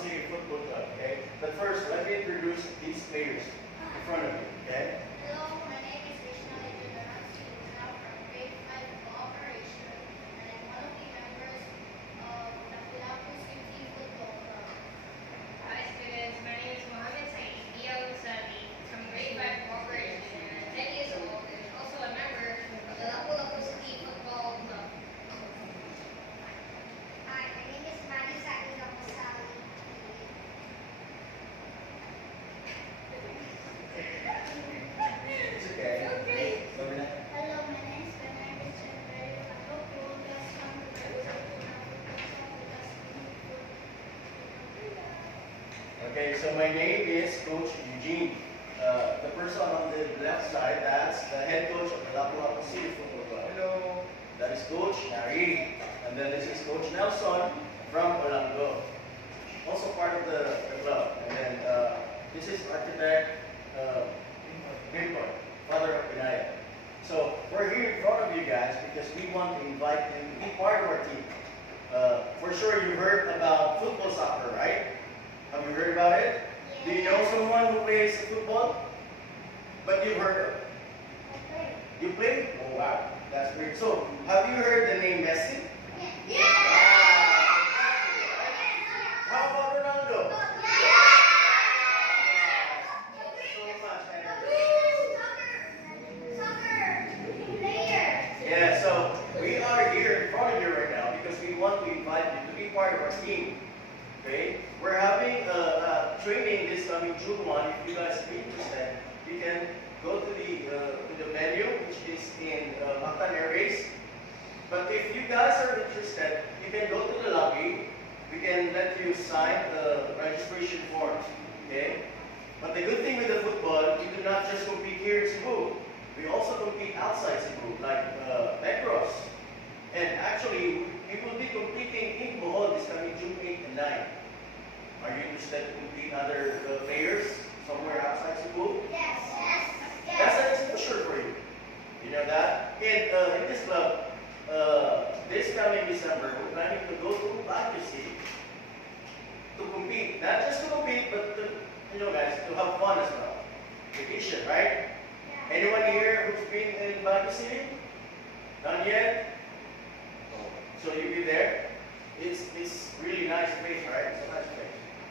City Football Club, okay? But first, let me introduce these players in front of you, okay? Hello, my name is Krishna Lejandaransi Luna from Grade 5 Cooperation, and I'm one of the members of the Lapu City Football Club. Hi students, my name is Mohammed Saeed Diaw Sami from Grade 5 Cooperation and I'm 10 years old and also a member of the Lapu City Football Club. Hi, my name is Marisa Ilocosali. It's okay. Sorry na. Hello, my name is Bernardo Chandler. I hope you will just come to the Okay, so my name is Coach Eugene. The person on the left side, that's the head coach of the Lapu-Lapu City Football Club. Hello. That is Coach Nari. And then this is Coach Nelson from Olango. Also part of the club. And then this is Architect Victor, father of Binaya. So we're here in front of you guys because we want to invite him to be part of our team. For sure you've heard about football soccer, right? Have you heard about it? Do you know someone who plays football? But you've heard of it. You play? Oh wow, that's great. So have you heard the name Messi? How about Ronaldo? So much energy. Yeah, so we are here in front of you right now because we want to invite you to be part of our team. Okay? We're having a training this coming June 1. If you guys are interested, you can go to the venue, which is in Mactan Airways. But if you guys are interested, you can go to the lobby. We can let you sign the registration forms. Okay? But the good thing with the football, we do not just compete here in Cebu. We also compete outside Cebu, like Negros. And actually, we will be competing in Bohol this coming June 8 and 9. Are you interested to compete other players somewhere outside Cebu? That's an exposure for you. You know that? And in this club, this coming December, we're planning to go to Baguio City to compete. Not just to compete, but to, you know guys, to have fun as well. Vacation, right? Anyone here who's been in Baguio City? None yet? So you'll be there. It's really nice place, right? It's a nice place.